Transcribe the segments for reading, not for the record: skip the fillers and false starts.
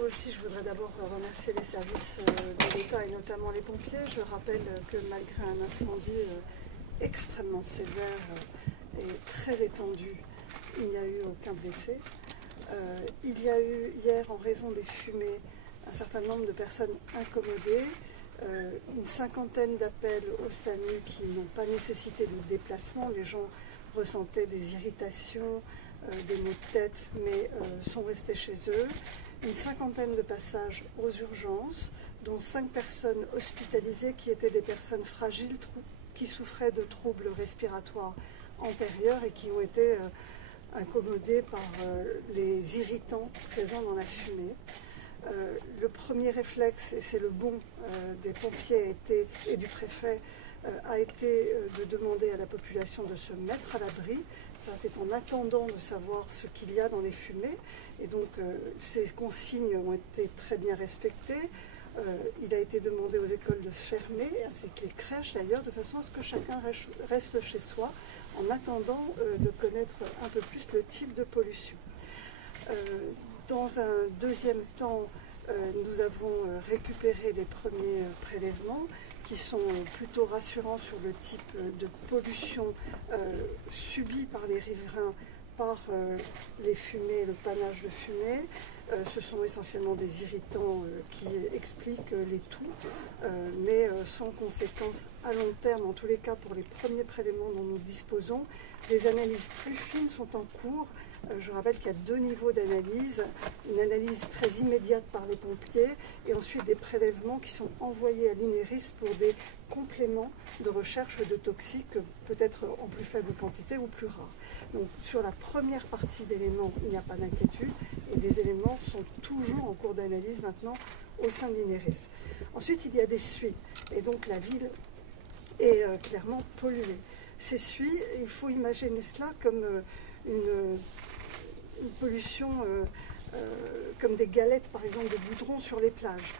Moi aussi, je voudrais d'abord remercier les services de l'État et notamment les pompiers. Je rappelle que malgré un incendie extrêmement sévère et très étendu, il n'y a eu aucun blessé. Il y a eu hier, en raison des fumées, un certain nombre de personnes incommodées, une cinquantaine d'appels au SAMU qui n'ont pas nécessité de déplacement. Les gens ressentaient des irritations, des maux de tête, mais sont restés chez eux. Une cinquantaine de passages aux urgences, dont 5 personnes hospitalisées qui étaient des personnes fragiles, qui souffraient de troubles respiratoires antérieurs et qui ont été incommodées par les irritants présents dans la fumée. Le premier réflexe, et c'est le bon des pompiers et du préfet, a été de demander à la population de se mettre à l'abri. Ça, c'est en attendant de savoir ce qu'il y a dans les fumées. Et donc, ces consignes ont été très bien respectées. Il a été demandé aux écoles de fermer, ainsi que les crèches d'ailleurs, de façon à ce que chacun reste chez soi, en attendant de connaître un peu plus le type de pollution. Dans un deuxième temps, nous avons récupéré les premiers prélèvements qui sont plutôt rassurants sur le type de pollution subie par les riverains par les fumées, le panache de fumée. Ce sont essentiellement des irritants qui expliquent les toux, mais sans conséquences à long terme, en tous les cas pour les premiers prélèvements dont nous disposons. Des analyses plus fines sont en cours. Je rappelle qu'il y a 2 niveaux d'analyse, une analyse très immédiate par les pompiers et ensuite des prélèvements qui sont envoyés à l'INERIS pour des compléments de recherche de toxiques, peut-être en plus faible quantité ou plus rares. Donc sur la première partie d'éléments, il n'y a pas d'inquiétude et les éléments sont toujours en cours d'analyse maintenant au sein de l'INERIS. Ensuite, il y a des suies et donc la ville est clairement polluée. Ces suies, il faut imaginer cela comme une pollution comme des galettes par exemple de goudron sur les plages.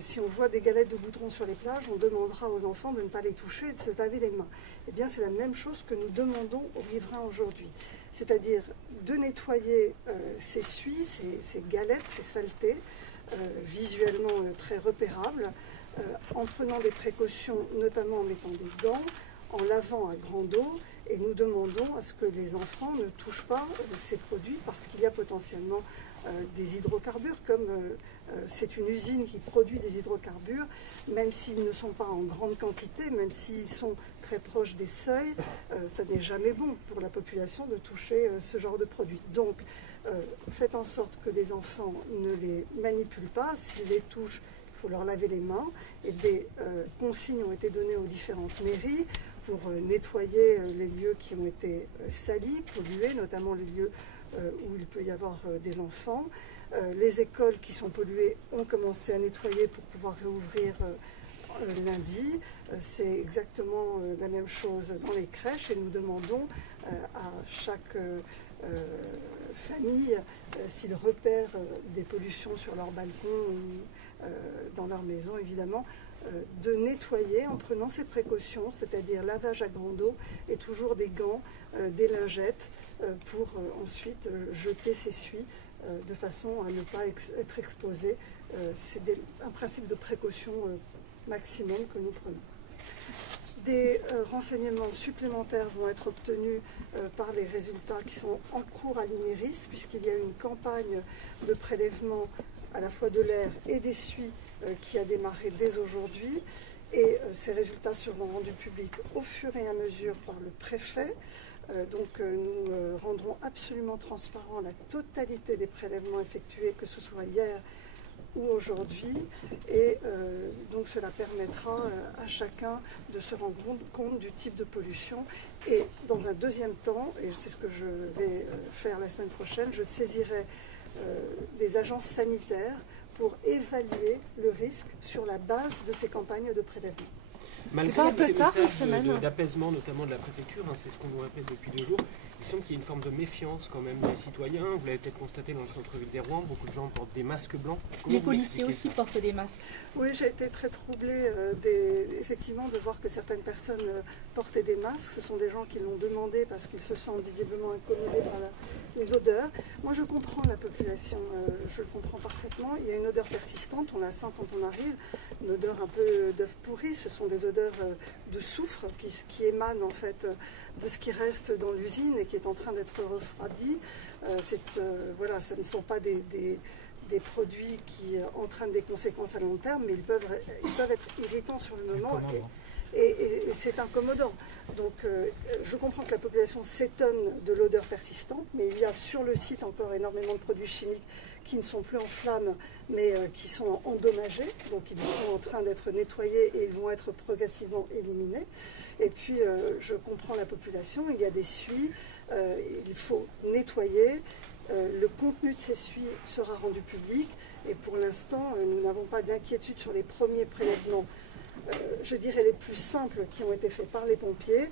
Si on voit des galettes de goudron sur les plages, on demandera aux enfants de ne pas les toucher et de se laver les mains. Eh bien c'est la même chose que nous demandons aux riverains aujourd'hui. C'est-à-dire de nettoyer ces suies, ces galettes, ces saletés, visuellement très repérables, en prenant des précautions, notamment en mettant des gants, en lavant à grande eau, et nous demandons à ce que les enfants ne touchent pas ces produits parce qu'il y a potentiellement des hydrocarbures, comme c'est une usine qui produit des hydrocarbures, même s'ils ne sont pas en grande quantité, même s'ils sont très proches des seuils, ça n'est jamais bon pour la population de toucher ce genre de produits. Donc faites en sorte que les enfants ne les manipulent pas, s'ils les touchent, il faut leur laver les mains, et des consignes ont été données aux différentes mairies pour nettoyer les lieux qui ont été salis, pollués, notamment les lieux où il peut y avoir des enfants. Les écoles qui sont polluées ont commencé à nettoyer pour pouvoir réouvrir lundi. C'est exactement la même chose dans les crèches et nous demandons à chaque famille, s'ils repèrent des pollutions sur leur balcon ou dans leur maison évidemment, de nettoyer en prenant ces précautions, c'est-à-dire lavage à grande eau et toujours des gants, des lingettes pour ensuite jeter ces suies de façon à ne pas être exposé. C'est un principe de précaution maximum que nous prenons. Des renseignements supplémentaires vont être obtenus par les résultats qui sont en cours à l'INERIS, puisqu'il y a une campagne de prélèvement à la fois de l'air et des suies qui a démarré dès aujourd'hui. Et ces résultats seront rendus publics au fur et à mesure par le préfet. Donc nous rendrons absolument transparent la totalité des prélèvements effectués, que ce soit hier ou aujourd'hui, et donc cela permettra à chacun de se rendre compte du type de pollution. Et dans un deuxième temps, et c'est ce que je vais faire la semaine prochaine, je saisirai les agences sanitaires pour évaluer le risque sur la base de ces campagnes de prélèvement. Malgré tous ces messages d'apaisement, notamment de la préfecture, hein, c'est ce qu'on nous répète depuis 2 jours, il semble qu'il y ait une forme de méfiance quand même des citoyens. Vous l'avez peut-être constaté dans le centre-ville des Rouen, beaucoup de gens portent des masques blancs. Les policiers aussi portent des masques. Oui, j'ai été très troublée effectivement de voir que certaines personnes portaient des masques. Ce sont des gens qui l'ont demandé parce qu'ils se sentent visiblement incommodés par les odeurs. Moi, je comprends la population, je le comprends parfaitement. Il y a une odeur persistante, on la sent quand on arrive, une odeur un peu d'œuf pourri. Ce sont des odeurs de soufre qui émanent en fait de ce qui reste dans l'usine et qui est en train d'être refroidi. Voilà, ce ne sont pas des produits qui entraînent des conséquences à long terme, mais ils peuvent être irritants sur le moment. Et c'est incommodant. Donc je comprends que la population s'étonne de l'odeur persistante, mais il y a sur le site encore énormément de produits chimiques qui ne sont plus en flammes, mais qui sont endommagés. Donc ils sont en train d'être nettoyés et ils vont être progressivement éliminés. Et puis je comprends la population, il y a des suies, il faut nettoyer. Le contenu de ces suies sera rendu public et pour l'instant nous n'avons pas d'inquiétude sur les premiers prélèvements, je dirais les plus simples qui ont été faits par les pompiers.